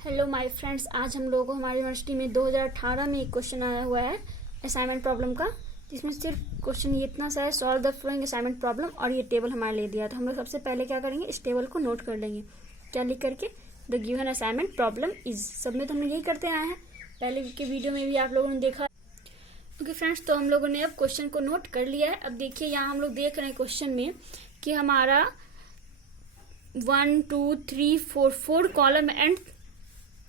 Hello my friends, आज हम लोगों को हमारी यूनिवर्सिटी में 2018 में एक क्वेश्चन आया हुआ है असाइनमेंट प्रॉब्लम का, जिसमें सिर्फ क्वेश्चन ये इतना सा है, solve the following assignment problem, और ये टेबल हमारे लिए दिया था। हम लोग सबसे पहले क्या करेंगे, इस टेबल को नोट कर लेंगे। क्या लिख करके, the given assignment problem is. सब में तो हम यही करते आए हैं, पहले के वीडियो में भी आप लोगों ने देखा। ओके फ्रेंड्स, तो हम लोगों ने अब क्वेश्चन को नोट कर लिया है। अब देखिए, यहाँ हम लोग देख रहे हैं क्वेश्चन में कि हमारा 1 2 3 4 कॉलम एंड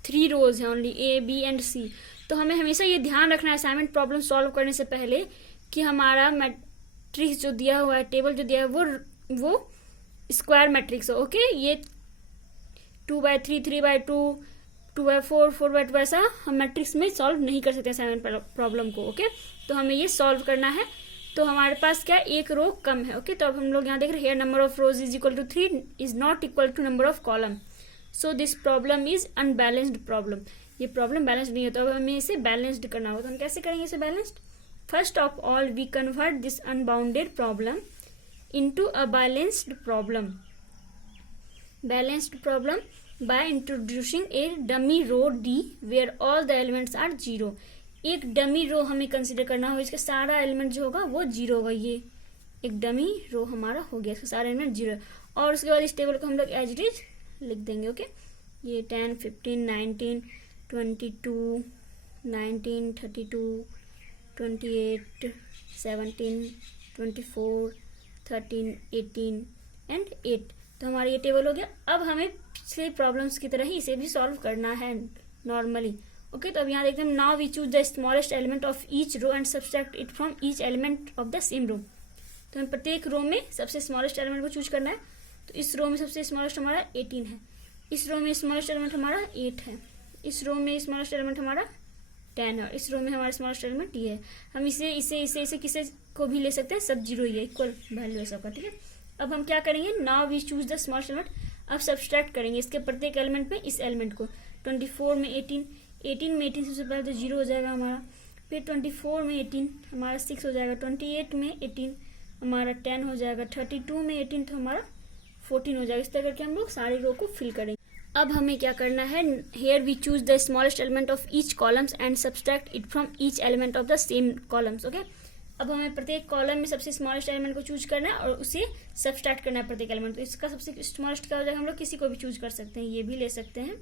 3 रोज है, ओनली ए बी एंड सी। तो हमें हमेशा ये ध्यान रखना है असाइनमेंट प्रॉब्लम सॉल्व करने से पहले कि हमारा मैट्रिक्स जो दिया हुआ है, टेबल जो दिया है, वो स्क्वायर मैट्रिक्स हो। ओके, ये 2/3 3/2 2/4 4/2 ऐसा हम मैट्रिक्स में सॉल्व नहीं कर सकते असाइनमेंट प्रॉब्लम को। ओके, तो हमें ये सॉल्व करना है। तो हमारे पास क्या, एक रो कम है। ओके, तो अब हम लोग यहाँ देख रहे हैं, number of rows is equal to 3 is not equal to number of column, so this problem is unbalanced problem. ये प्रॉब्लम बैलेंस्ड नहीं होता। अब हमें इसे बैलेंस्ड करना होगा। तो हम कैसे करेंगे इसे balanced? First of all we convert this unbounded problem into a balanced problem. Balanced problem by introducing a dummy row D where all the elements are zero. एक डमी रो हमें कंसिडर करना होगा, इसका सारा एलिमेंट जो होगा वो zero होगा। ये एक डमी रो हमारा हो गया, इसका सारा एलिमेंट जीरो। और उसके बाद इस टेबल को हम लोग एज इट इज लिख देंगे। ओके, ये 10 15 19 22 19 32 28 17 24 13 18 एंड 8। तो हमारा ये टेबल हो गया। अब हमें पिछले प्रॉब्लम्स की तरह ही इसे भी सॉल्व करना है नॉर्मली। ओके, तो अब यहाँ देखते हैं, now we choose the smallest element of each row and subtract it from each element of the same row. तो हमें प्रत्येक रो में सबसे स्मॉलेस्ट एलिमेंट को चूज करना है। तो इस रो में सबसे स्मॉलेस्ट हमारा 18 है, इस रो में स्मॉलेस्ट एलिमेंट हमारा 8 है, इस रो में स्मॉलेस्ट एलिमेंट हमारा 10 है, और इस रो में हमारा स्मॉलेस्ट एलिमेंट ये है। हम इसे इसे इसे इसे किसे को भी ले सकते हैं, सब जीरो ही है, इक्वल वैल्यू है सबका। ठीक है, अब हम क्या करेंगे, now we choose the smallest element. अब सब्सट्रैक्ट करेंगे इसके प्रत्येक एलिमेंट में इस एलिमेंट को। 24 में 18 18 में 18 सबसे पहले तो जीरो हो जाएगा हमारा। फिर 24 में 18 हमारा 6 हो जाएगा। 28 में 18 हमारा 10 हो जाएगा। 32 में 18 तो हमारा 14 हो जाएगा। इस तरह करके हम लोग सारे रो को फिल करेंगे। अब हमें क्या करना है, here we choose the smallest element of each columns and subtract it from each element of the same columns. Okay, अब हमें प्रत्येक कॉलम में सबसे स्मॉलेस्ट एलिमेंट को चूज करना है और उसे सब्सट्रैक्ट करना है प्रत्येक एलिमेंट। तो इसका सबसे स्मॉलेस्ट क्या हो जाएगा, हम लोग किसी को भी चूज कर सकते हैं, ये भी ले सकते हैं,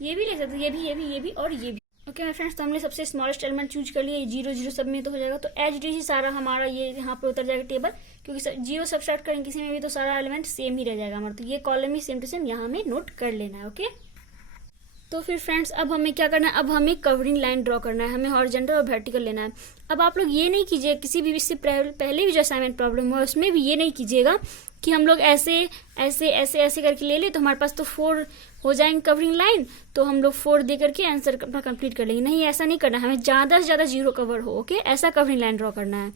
ये भी ले सकते हैं, ये भी और ये भी। ओके माय फ्रेंड्स, तो हमने सबसे स्मॉलेस्ट एलिमेंट चूज कर लिया। ये 0 0 सब में तो हो जाएगा, तो एज इट इज ही सारा हमारा ये यहाँ पे उतर जाएगा टेबल, क्योंकि जीरो सब्सट्रैक्ट करेंगे किसी में भी तो सारा एलिमेंट सेम ही रह जाएगा हमारा। तो ये कॉलम ही सेम टू सेम यहाँ हमें नोट कर लेना है। ओके, तो फिर फ्रेंड्स, अब हमें क्या करना है, अब हमें कवरिंग लाइन ड्रॉ करना है, हमें हॉरिजॉन्टल और वर्टिकल लेना है। अब आप लोग ये नहीं कीजिए, किसी भी इससे पहले भी जो असाइनमेंट प्रॉब्लम हुआ उसमें भी ये नहीं कीजिएगा कि हम लोग ऐसे ऐसे ऐसे ऐसे करके ले ले तो हमारे पास तो 4 हो जाएंगे कवरिंग लाइन, तो हम लोग 4 दे करके आंसर अपना कंप्लीट कर लेंगे। नहीं, ऐसा नहीं करना है, हमें ज़्यादा से ज़्यादा जीरो कवर हो। ओके, ऐसा कवरिंग लाइन ड्रॉ करना है।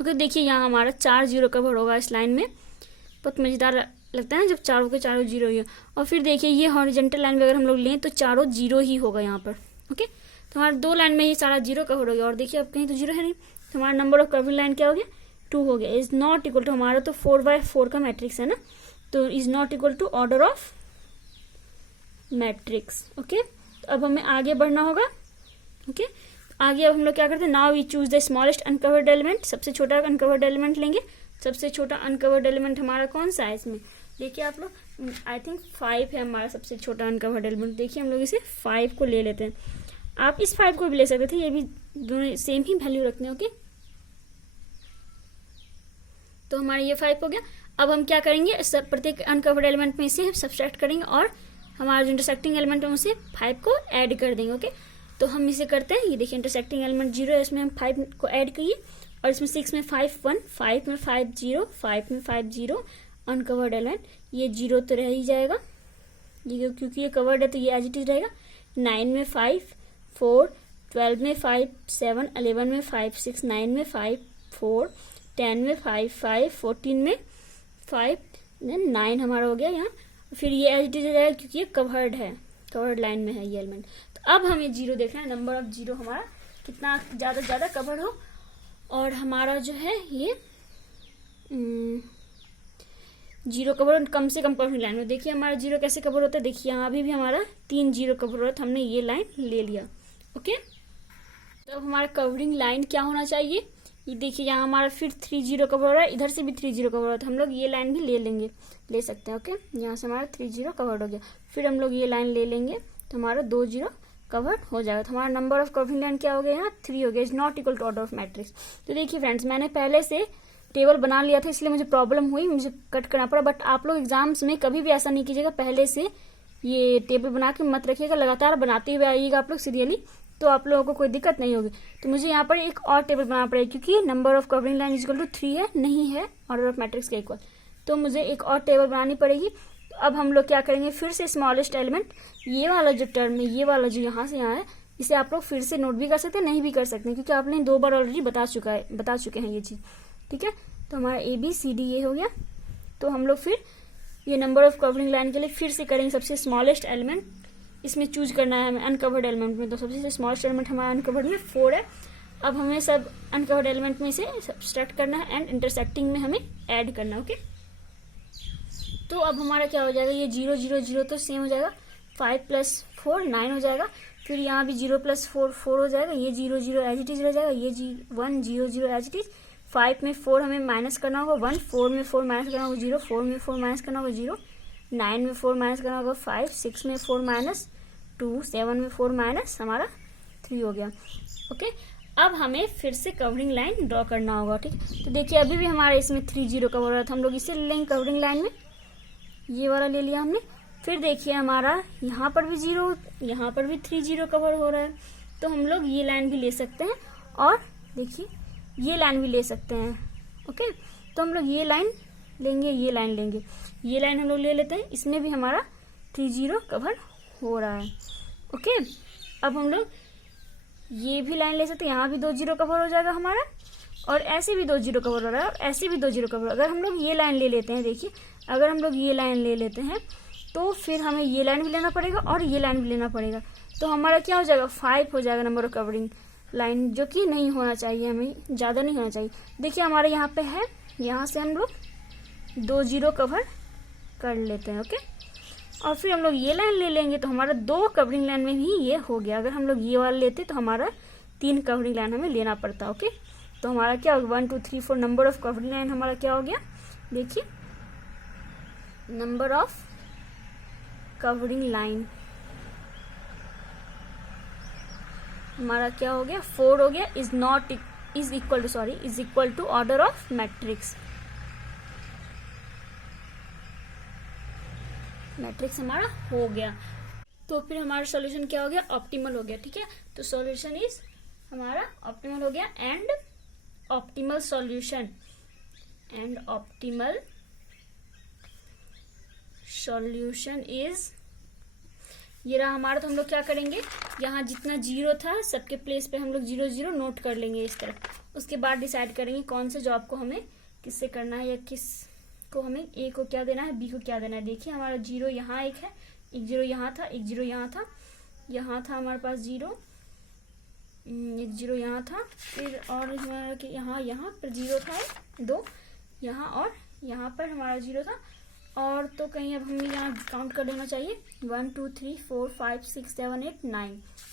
ओके, देखिए यहाँ हमारा 4 जीरो कवर होगा इस लाइन में। बहुत मज़ेदार लगता है ना जब चारों के चारों जीरो ही हो। और फिर देखिए ये हॉरिजॉन्टल लाइन में अगर हम लोग लें तो चारों जीरो ही होगा यहाँ पर। ओके, तो हमारा 2 लाइन में ही सारा जीरो कवर हो गया। और देखिए अब कहीं तो जीरो है नहीं, तो हमारा नंबर ऑफ कवरिंग लाइन क्या हो गया, 2 हो गया। इज नॉट इक्वल टू, हमारा तो 4/4 का मैट्रिक्स है ना, तो is not equal to order of matrix. Okay, तो अब हमें आगे बढ़ना होगा। ओके, आगे अब हम लोग क्या करते हैं, now we choose the smallest uncovered element. सबसे छोटा अनकवर्ड एलिमेंट लेंगे। सबसे छोटा अनकवर्ड एलिमेंट हमारा कौन सा है इसमें, देखिए आप लोग, आई थिंक 5 है हमारा सबसे छोटा अनकवर्ड एलिमेंट। देखिए हम लोग इसे 5 को ले लेते हैं। आप इस 5 को भी ले सकते थे, ये भी दोनों सेम ही वैल्यू रखते हैं। ओके, तो हमारा ये 5 हो गया। अब हम क्या करेंगे, सब प्रत्येक अनकवर्ड एलिमेंट में इसे सब्सट्रैक्ट करेंगे और हमारा जो इंटरसेक्टिंग एलिमेंट है उसे 5 को ऐड कर देंगे। ओके, तो हम इसे करते हैं। ये देखिए इंटरसेक्टिंग एलिमेंट 0 है, इसमें हम 5 को ऐड करिए, और इसमें 6 में 5 1, 5 में 5 0, 5 में 5 0 अनकवर्ड एलिमेंट। ये 0 तो रह ही जाएगा, ये क्योंकि ये कवर्ड है तो ये एज इट इज रहेगा। 9 में 5 4, 12 में 5 7, 11 में 5 6, 9 में 5 4, 10 में 5 5, 14 में 5, 9 हमारा हो गया यहाँ। फिर ये एज इट इज रहेगा क्योंकि ये कवर्ड है, कवर्ड लाइन में है ये एलिमेंट। तो अब हमें 0 देखना है, नंबर ऑफ 0 हमारा कितना ज़्यादा से ज़्यादा कवर्ड हो। और हमारा जो है ये जीरो कवर कम से कम कवरिंग लाइन में। देखिए हमारा जीरो कैसे कवर होता है, देखिए यहाँ भी हमारा 3 जीरो कवर हो रहा है, तो हमने ये लाइन ले लिया। ओके, तो अब हमारा कवरिंग लाइन क्या होना चाहिए, ये देखिए यहाँ हमारा फिर 3 जीरो कवर हो रहा है, इधर से भी 3 जीरो कवर हो रहा है, तो हम लोग ये लाइन भी ले सकते हैं। ओके, यहाँ से हमारा 3 जीरो कवर हो गया, फिर हम लोग ये लाइन ले लेंगे तो हमारा 2 जीरो कवर हो जाएगा। तो हमारा नंबर ऑफ कवरिंग लाइन क्या हो गया, यहाँ 3 हो गया, is not equal to order of matrix. तो देखिए फ्रेंड्स, मैंने पहले से टेबल बना लिया था, इसलिए मुझे प्रॉब्लम हुई, मुझे कट करना पड़ा। बट आप लोग एग्जाम्स में कभी भी ऐसा नहीं कीजिएगा, पहले से ये टेबल बना के मत रखिएगा, लगातार बनाते हुए आइएगा आप लोग सीरियली, तो आप लोगों को कोई दिक्कत नहीं होगी। तो मुझे यहाँ पर एक और टेबल बनाना पड़ेगा, क्योंकि number of covering line equal to 3 है, नहीं है ऑर्डर ऑफ मैट्रिक्स के इक्वल, तो मुझे एक और टेबल बनानी पड़ेगी। तो अब हम लोग क्या करेंगे, फिर से स्मॉलेस्ट एलिमेंट, ये वाला जो टर्म है, ये वाला जो यहाँ से यहाँ है, इसे आप लोग फिर से नोट भी कर सकते हैं, नहीं भी कर सकते हैं, क्योंकि आपने 2 बार ऑलरेडी बता चुके हैं ये चीज। ठीक है, तो हमारा ABCD ये हो गया। तो हम लोग फिर ये नंबर ऑफ कवरिंग लाइन के लिए फिर से करेंगे, सबसे स्मॉलेस्ट एलिमेंट इसमें चूज करना है हमें अनकवर्ड एलिमेंट में। तो सबसे स्मॉलेस्ट एलिमेंट हमारा अनकवर्ड में 4 है। अब हमें सब अनकवर्ड एलिमेंट में से सब्ट्रैक्ट करना है एंड इंटरसेक्टिंग में हमें ऐड करना है। ओके, तो अब हमारा क्या हो जाएगा, ये 0 0 0 तो सेम हो जाएगा, 5 + 4 9 हो जाएगा, फिर यहाँ भी 0 + 4 4 हो जाएगा, ये 0 0 एज इट इज रह जाएगा, ये 1 0 0 एज इट इज। 5 में 4 हमें माइनस करना होगा 1, 4 में 4 माइनस करना होगा 0, 4 में 4 माइनस करना होगा 0, 9 में 4 माइनस करना होगा 5, 6 में 4 माइनस 2, 7 में 4 माइनस हमारा 3 हो गया। ओके, अब हमें फिर से कवरिंग लाइन ड्रॉ करना होगा। ठीक, तो देखिए अभी भी हमारे इसमें 3 जीरो कवर हो रहा था, हम लोग इसे ले लेंगे कवरिंग लाइन में, ये वाला ले लिया हमने। फिर देखिए हमारा यहाँ पर भी 0, यहाँ पर भी 3 जीरो कवर हो रहा है, तो हम लोग ये लाइन भी ले सकते हैं और देखिए ये लाइन भी ले सकते हैं। ओके, तो हम लोग ये लाइन लेंगे, ये लाइन लेंगे, ये लाइन हम लोग ले लेते हैं, इसमें भी हमारा 3 जीरो कवर हो रहा है। ओके, अब हम लोग ये भी लाइन ले सकते हैं, यहाँ भी 2 जीरो कवर हो जाएगा हमारा, और ऐसे भी 2 जीरो कवर हो रहा है, और ऐसे भी 2 जीरो कवर। अगर हम लोग ये लाइन ले लेते हैं, देखिए अगर हम लोग ये लाइन ले लेते हैं तो फिर हमें ये लाइन भी लेना पड़ेगा और ये लाइन भी लेना पड़ेगा, तो हमारा क्या हो जाएगा 5 हो जाएगा नंबर ऑफ कवरिंग लाइन, जो कि नहीं होना चाहिए, हमें ज़्यादा नहीं होना चाहिए। देखिए हमारे यहाँ पे है, यहाँ से हम लोग 2 जीरो कवर कर लेते हैं। ओके, और फिर हम लोग ये लाइन ले लेंगे, तो हमारा 2 कवरिंग लाइन में भी ये हो गया। अगर हम लोग ये वाला लेते तो हमारा 3 कवरिंग लाइन हमें लेना पड़ता। ओके, तो हमारा क्या होगा 1 2 3 4 नंबर ऑफ कवरिंग लाइन हमारा क्या हो गया, देखिए नंबर ऑफ कवरिंग लाइन हमारा क्या हो गया 4 हो गया, is equal to order of matrix. Matrix हमारा हो गया, तो फिर हमारा सॉल्यूशन क्या हो गया, ऑप्टिमल हो गया। ठीक है, तो सॉल्यूशन इज हमारा ऑप्टिमल हो गया, एंड ऑप्टिमल सॉल्यूशन इज ये रहा हमारा। तो हम लोग क्या करेंगे, यहाँ जितना 0 था सबके प्लेस पे हम लोग 0 0 नोट कर लेंगे इस तरह। उसके बाद डिसाइड करेंगे कौन से जॉब को हमें किससे करना है, या किस को हमें A को क्या देना है, B को क्या देना है। देखिए हमारा 0 यहाँ एक है, एक 0 यहाँ था, एक 0 यहाँ था, यहाँ था हमारे पास 0, एक 0 यहाँ था, फिर और हमारा यहाँ पर 0 था 2 यहाँ, और यहाँ पर हमारा 0 था, और तो कहीं अब हमें यहाँ काउंट कर लेना चाहिए 1 2 3 4 5 6 7 8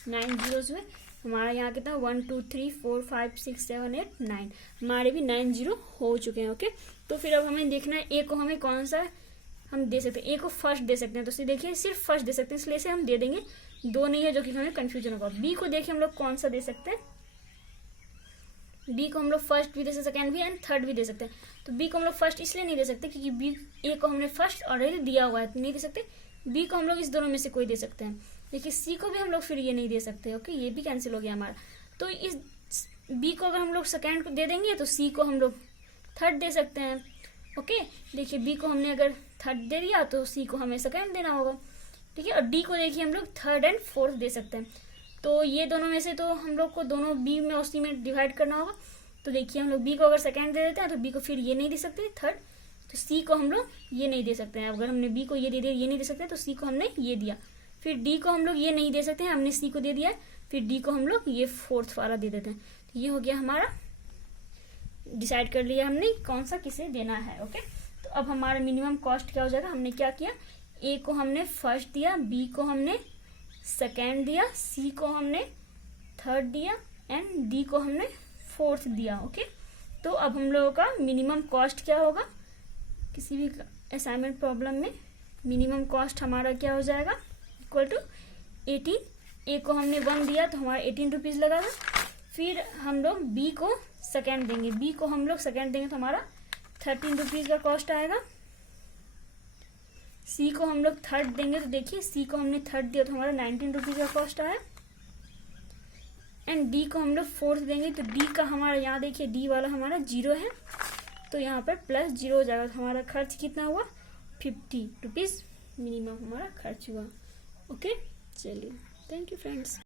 9 जीरोस हुए हमारा। यहाँ कितना 1 2 3 4 5 6 7 8 9, हमारे भी 9 जीरो हो चुके हैं। ओके, तो फिर अब हमें देखना है A को हमें कौन सा हम दे सकते हैं। A को फर्स्ट दे सकते हैं, तो देखिए सिर्फ फर्स्ट दे सकते हैं, इसलिए से हम दे देंगे, 2 नहीं है जो कि हमें कंफ्यूजन होगा। B को देखिए हम लोग कौन सा दे सकते हैं, B को हम लोग फर्स्ट भी दे सकते हैं, सेकेंड भी एंड थर्ड भी दे सकते हैं। तो B को हम लोग फर्स्ट इसलिए नहीं दे सकते क्योंकि A को हमने फर्स्ट ऑलरेडी दिया हुआ है, तो नहीं दे सकते। B को हम लोग इस दोनों में से कोई दे सकते हैं। देखिए C को भी हम लोग फिर ये नहीं दे सकते। ओके, ये भी कैंसिल हो गया हमारा। तो इस B को अगर हम लोग सेकेंड को दे देंगे तो C को हम लोग थर्ड दे सकते हैं। ओके, देखिए B को हमने अगर थर्ड दे दिया तो C को हमें सेकेंड देना होगा। ठीक है, और D को देखिए हम लोग थर्ड एंड फोर्थ दे सकते हैं। तो ये दोनों में से तो हम लोग को दोनों B में और C में डिवाइड करना होगा। तो देखिए हम लोग B को अगर सेकेंड दे देते हैं तो B को फिर ये नहीं दे सकते थर्ड, तो C को हम लोग ये नहीं दे सकते हैं। अगर हमने B को ये दे दिया, ये नहीं दे सकते, तो C को हमने ये दिया। फिर D को हम लोग ये नहीं दे सकते हैं, हमने C को दे दिया। फिर D को हम लोग ये फोर्थ वाला दे देते हैं। तो ये हो गया हमारा, डिसाइड कर लिया हमने कौन सा किसे देना है। ओके, तो अब हमारा मिनिमम कॉस्ट क्या हो जाएगा, हमने क्या किया, ए को हमने फर्स्ट दिया, बी को हमने सेकेंड दिया, सी को हमने थर्ड दिया एंड डी को हमने फोर्थ दिया। ओके, तो अब हम लोगों का मिनिमम कॉस्ट क्या होगा, किसी भी असाइनमेंट प्रॉब्लम में मिनिमम कॉस्ट हमारा क्या हो जाएगा, इक्वल टू 18। ए को हमने 1 दिया तो हमारा 18 रुपीज़ लगा था। फिर हम लोग बी को सेकेंड देंगे, बी को हम लोग सेकेंड देंगे तो हमारा 13 रुपीज़ का कॉस्ट आएगा। सी को हम लोग थर्ड देंगे तो देखिए सी को हमने थर्ड दिया तो हमारा 19 रुपीज़ का कॉस्ट आया। एंड डी को हम लोग फोर्थ देंगे तो डी का हमारा यहाँ देखिए डी वाला हमारा 0 है तो यहाँ पर प्लस 0 हो जाएगा। तो हमारा खर्च कितना हुआ, 50 रुपीज़ मिनिमम हमारा खर्च हुआ। ओके, चलिए, थैंक यू फ्रेंड्स।